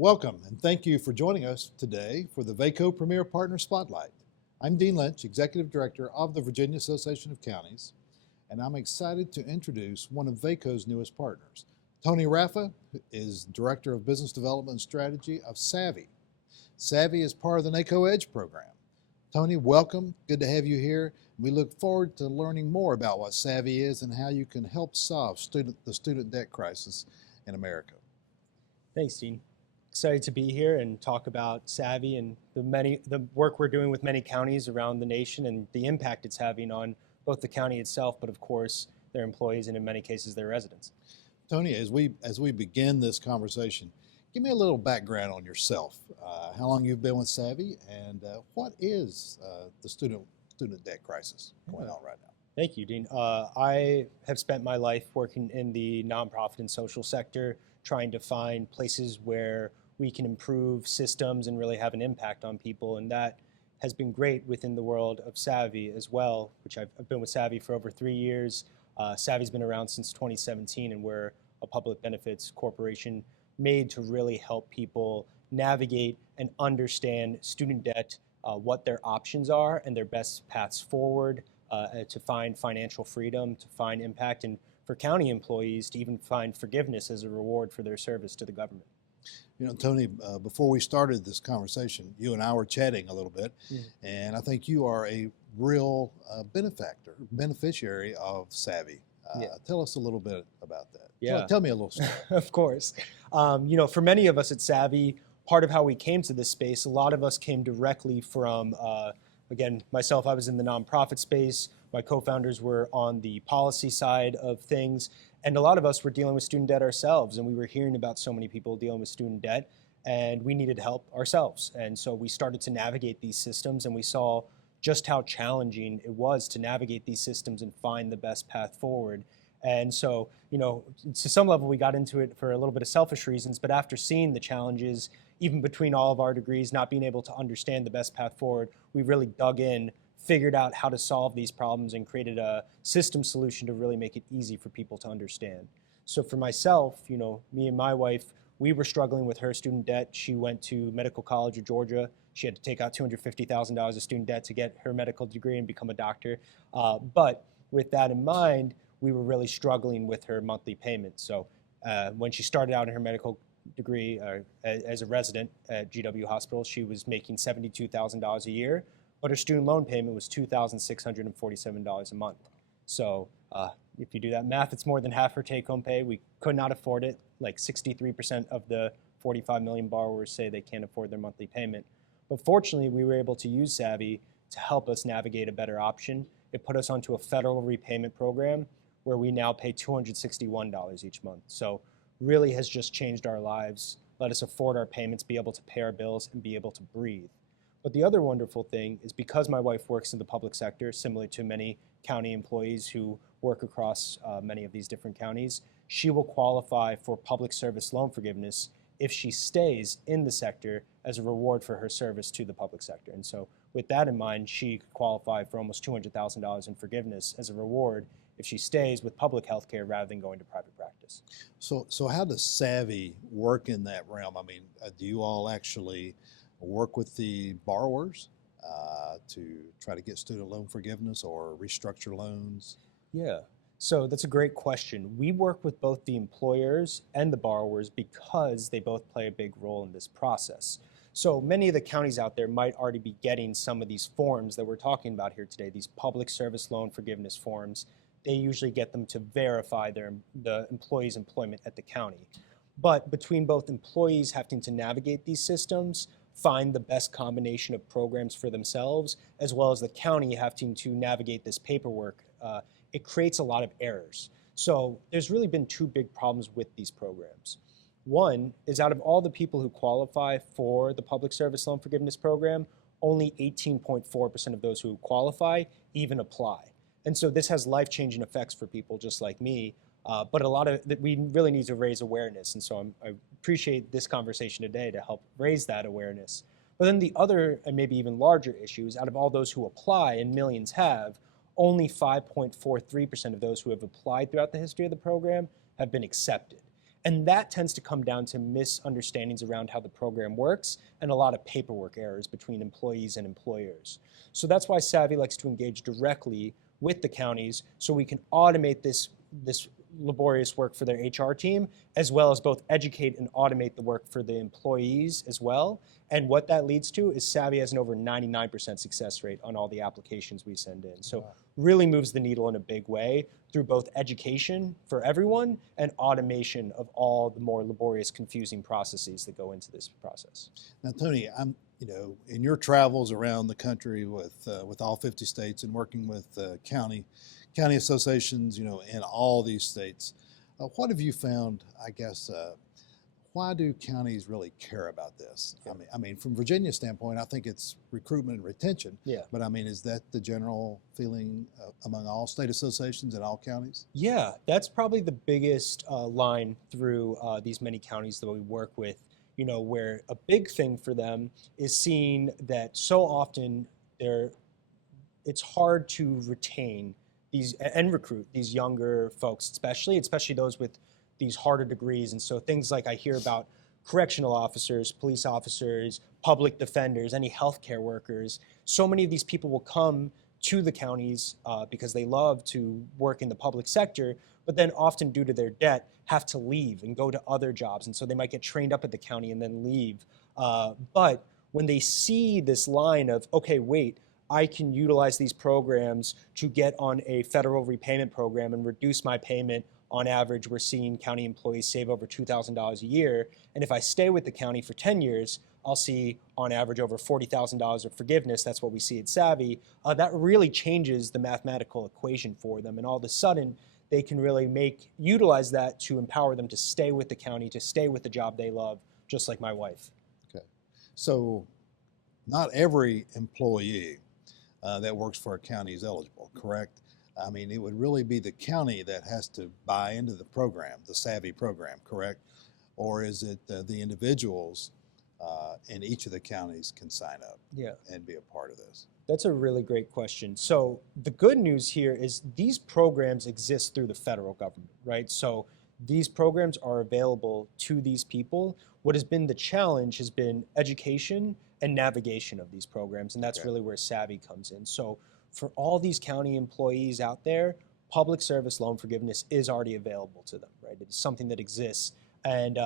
Welcome, and thank you for joining us today for the VACo Premier Partner Spotlight. I'm Dean Lynch, Executive Director of the Virginia Association of Counties, and I'm excited to introduce one of VACo's newest partners. Tony Raffa is Director of Business Development and Strategy of Savi. Savi is part of the NACo Edge program. Tony, welcome. Good to have you here. We look forward to learning more about what Savi is and how you can help solve the student debt crisis in America. Thanks, Dean. Excited to be here and talk about Savi and the work we're doing with many counties around the nation and the impact it's having on both the county itself, but of course their employees and in many cases their residents. Tony, as we begin this conversation, give me a little background on yourself. How long you've been with Savi, and what is the student debt crisis going on right now? Thank you, Dean. I have spent my life working in the nonprofit and social sector, trying to find places where we can improve systems and really have an impact on people, and that has been great within the world of Savi as well, which I've been with Savi for over 3 years. Savi's been around since 2017, and we're a public benefits corporation made to really help people navigate and understand student debt, what their options are and their best paths forward to find financial freedom, to find impact, and for county employees to even find forgiveness as a reward for their service to the government. You know, Tony, before we started this conversation, you and I were chatting a little bit, and I think you are a real beneficiary of Savi. Tell us a little bit about that. Yeah. Tell me a little story. Of course. You know, for many of us at Savi, part of how we came to this space, a lot of us came directly from, again, myself, I was in the nonprofit space. My co-founders were on the policy side of things. And a lot of us were dealing with student debt ourselves, and we were hearing about so many people dealing with student debt, and we needed help ourselves. And so we started to navigate these systems, and we saw just how challenging it was to navigate these systems and find the best path forward. And so, you know, to some level, we got into it for a little bit of selfish reasons, but after seeing the challenges, even between all of our degrees, not being able to understand the best path forward, we really dug in, figured out how to solve these problems, and created a system solution to really make it easy for people to understand. So for myself, you know, me and my wife, we were struggling with her student debt. She went to Medical College of Georgia. She had to take out $250,000 of student debt to get her medical degree and become a doctor. But with that in mind, we were really struggling with her monthly payment. So when she started out in her medical degree as a resident at GW Hospital, she was making $72,000 a year, but her student loan payment was $2,647 a month. So if you do that math, it's more than half her take-home pay. We could not afford it. Like 63% of the 45 million borrowers say they can't afford their monthly payment. But fortunately, we were able to use Savi to help us navigate a better option. It put us onto a federal repayment program where we now pay $261 each month. So really has just changed our lives, let us afford our payments, be able to pay our bills, and be able to breathe. But the other wonderful thing is because my wife works in the public sector, similar to many county employees who work across many of these different counties, she will qualify for public service loan forgiveness if she stays in the sector as a reward for her service to the public sector. And so with that in mind, she could qualify for almost $200,000 in forgiveness as a reward if she stays with public health care rather than going to private practice. So how does Savi work in that realm? I mean, do you all actually work with the borrowers to try to get student loan forgiveness or restructure loans? Yeah, so that's a great question. We work with both the employers and the borrowers because they both play a big role in this process. So many of the counties out there might already be getting some of these forms that we're talking about here today, these public service loan forgiveness forms. They usually get them to verify the employee's employment at the county. But between both employees having to navigate these systems, find the best combination of programs for themselves, as well as the county having to navigate this paperwork, it creates a lot of errors. So there's really been two big problems with these programs. One is out of all the people who qualify for the public service loan forgiveness program, only 18.4% of those who qualify even apply. And so this has life-changing effects for people just like me, but a lot of that we really need to raise awareness. And so I appreciate this conversation today to help raise that awareness. But then the other and maybe even larger issue is out of all those who apply, and millions have, only 5.43% of those who have applied throughout the history of the program have been accepted. And that tends to come down to misunderstandings around how the program works and a lot of paperwork errors between employees and employers. So that's why Savi likes to engage directly with the counties so we can automate this laborious work for their HR team, as well as both educate and automate the work for the employees as well. And what that leads to is Savi has an over 99% success rate on all the applications we send in. So really moves the needle in a big way through both education for everyone and automation of all the more laborious, confusing processes that go into this process. Now, Tony, in your travels around the country with all 50 states and working with county associations, in all these states, what have you found, I guess, why do counties really care about this? Yeah. I mean, from Virginia's standpoint, I think it's recruitment and retention. Yeah. But I mean, is that the general feeling among all state associations and all counties? Yeah, that's probably the biggest line through these many counties that we work with, where a big thing for them is seeing that so often it's hard to retain these and recruit these younger folks, especially those with these harder degrees. And so things like I hear about correctional officers, police officers, public defenders, any healthcare workers. So many of these people will come to the counties because they love to work in the public sector, but then often due to their debt have to leave and go to other jobs. And so they might get trained up at the county and then leave. But when they see this line of, okay, wait, I can utilize these programs to get on a federal repayment program and reduce my payment. On average, we're seeing county employees save over $2,000 a year. And if I stay with the county for 10 years, I'll see on average over $40,000 of forgiveness. That's what we see at Savi. That really changes the mathematical equation for them. And all of a sudden, they can really utilize that to empower them to stay with the county, to stay with the job they love, just like my wife. Okay. So not every employee that works for a county is eligible, correct? I mean, it would really be the county that has to buy into the program, the Savi program, correct? Or is it the individuals in each of the counties can sign up and be a part of this? That's a really great question. So the good news here is these programs exist through the federal government, right? So these programs are available to these people. What has been the challenge has been education and navigation of these programs, and that's really where Savi comes in. So for all these county employees out there, public service loan forgiveness is already available to them, right? It's something that exists. And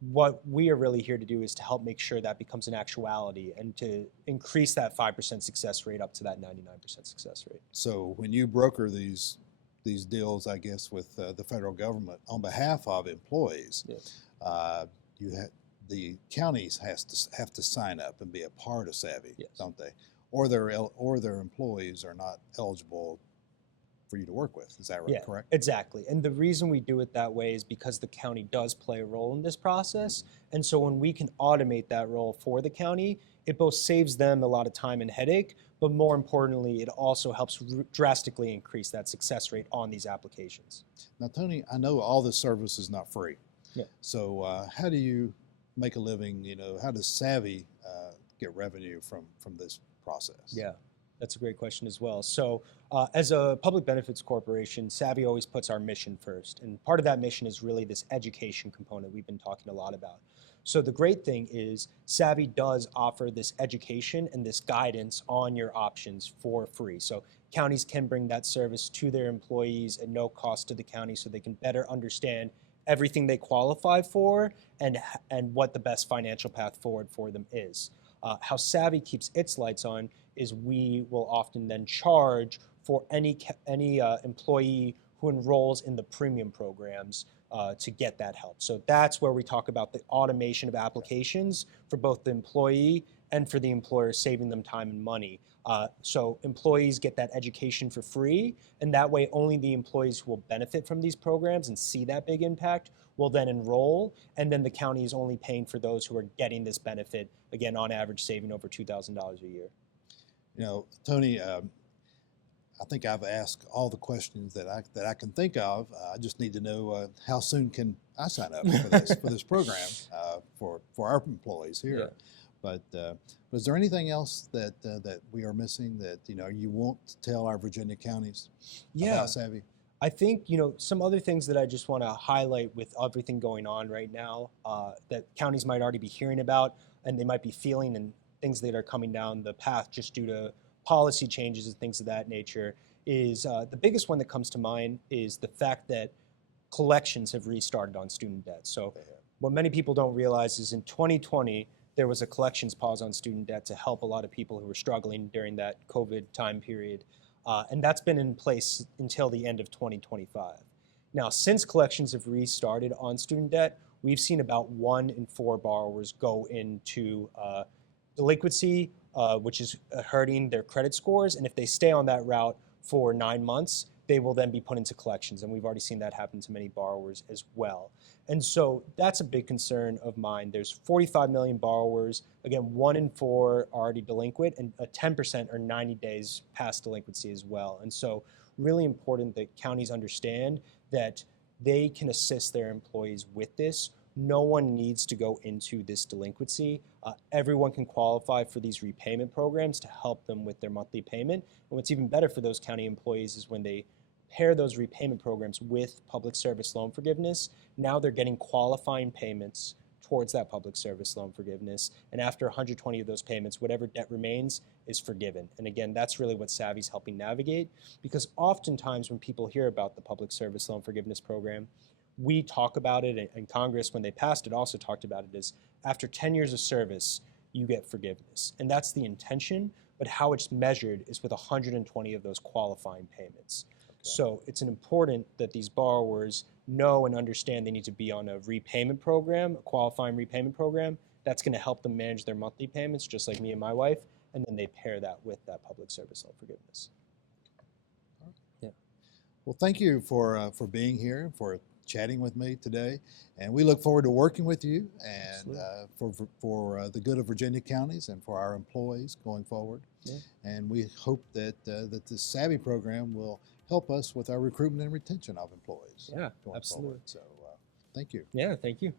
what we are really here to do is to help make sure that becomes an actuality and to increase that 5% success rate up to that 99% success rate. So when you broker these deals, I guess, with the federal government on behalf of employees, the counties have to sign up and be a part of Savi, don't they? Or their employees are not eligible for you to work with. Is that right? Correct? Exactly. And the reason we do it that way is because the county does play a role in this process. And so when we can automate that role for the county, it both saves them a lot of time and headache, but more importantly, it also helps drastically increase that success rate on these applications. Now, Tony, I know all this service is not free. Yeah. So how do you make a living? How does Savi get revenue from this process? Yeah, that's a great question as well. So as a public benefits corporation, Savi always puts our mission first. And part of that mission is really this education component we've been talking a lot about. So the great thing is Savi does offer this education and this guidance on your options for free. So counties can bring that service to their employees at no cost to the county so they can better understand everything they qualify for and what the best financial path forward for them is. How Savi keeps its lights on is we will often then charge for any employee who enrolls in the premium programs to get that help. So that's where we talk about the automation of applications for both the employee and for the employer, saving them time and money. So employees get that education for free, and that way only the employees who will benefit from these programs and see that big impact will then enroll, and then the county is only paying for those who are getting this benefit, again, on average saving over $2,000 a year. Tony, I think I've asked all the questions that I can think of. I just need to know how soon can I sign up for this program for our employees here. Yeah. But is there anything else that we are missing that you want to tell our Virginia counties about Savi? I think, some other things that I just want to highlight with everything going on right now that counties might already be hearing about and they might be feeling, and things that are coming down the path just due to policy changes and things of that nature is the biggest one that comes to mind is the fact that collections have restarted on student debt. So what many people don't realize is in 2020, there was a collections pause on student debt to help a lot of people who were struggling during that COVID time period. And that's been in place until the end of 2025. Now, since collections have restarted on student debt, we've seen about 1 in 4 borrowers go into delinquency, which is hurting their credit scores. And if they stay on that route for 9 months, they will then be put into collections. And we've already seen that happen to many borrowers as well. And so that's a big concern of mine. There's 45 million borrowers. Again, 1 in 4 are already delinquent, and 10% are 90 days past delinquency as well. And so really important that counties understand that they can assist their employees with this. No one needs to go into this delinquency. Everyone can qualify for these repayment programs to help them with their monthly payment. And what's even better for those county employees is when they pair those repayment programs with public service loan forgiveness, now they're getting qualifying payments towards that public service loan forgiveness. And after 120 of those payments, whatever debt remains is forgiven. And again, that's really what Savi's helping navigate, because oftentimes when people hear about the public service loan forgiveness program, we talk about it, and Congress, when they passed it, also talked about it as after 10 years of service, you get forgiveness. And that's the intention, but how it's measured is with 120 of those qualifying payments. So it's important that these borrowers know and understand they need to be on a repayment program, a qualifying repayment program. That's going to help them manage their monthly payments, just like me and my wife, and then they pair that with that public service loan forgiveness. Yeah. Well, thank you for being here, for chatting with me today, and we look forward to working with you and for the good of Virginia counties and for our employees going forward. Yeah. And we hope that that the Savi program will help us with our recruitment and retention of employees. Yeah, absolutely. Forward. So thank you. Yeah, thank you.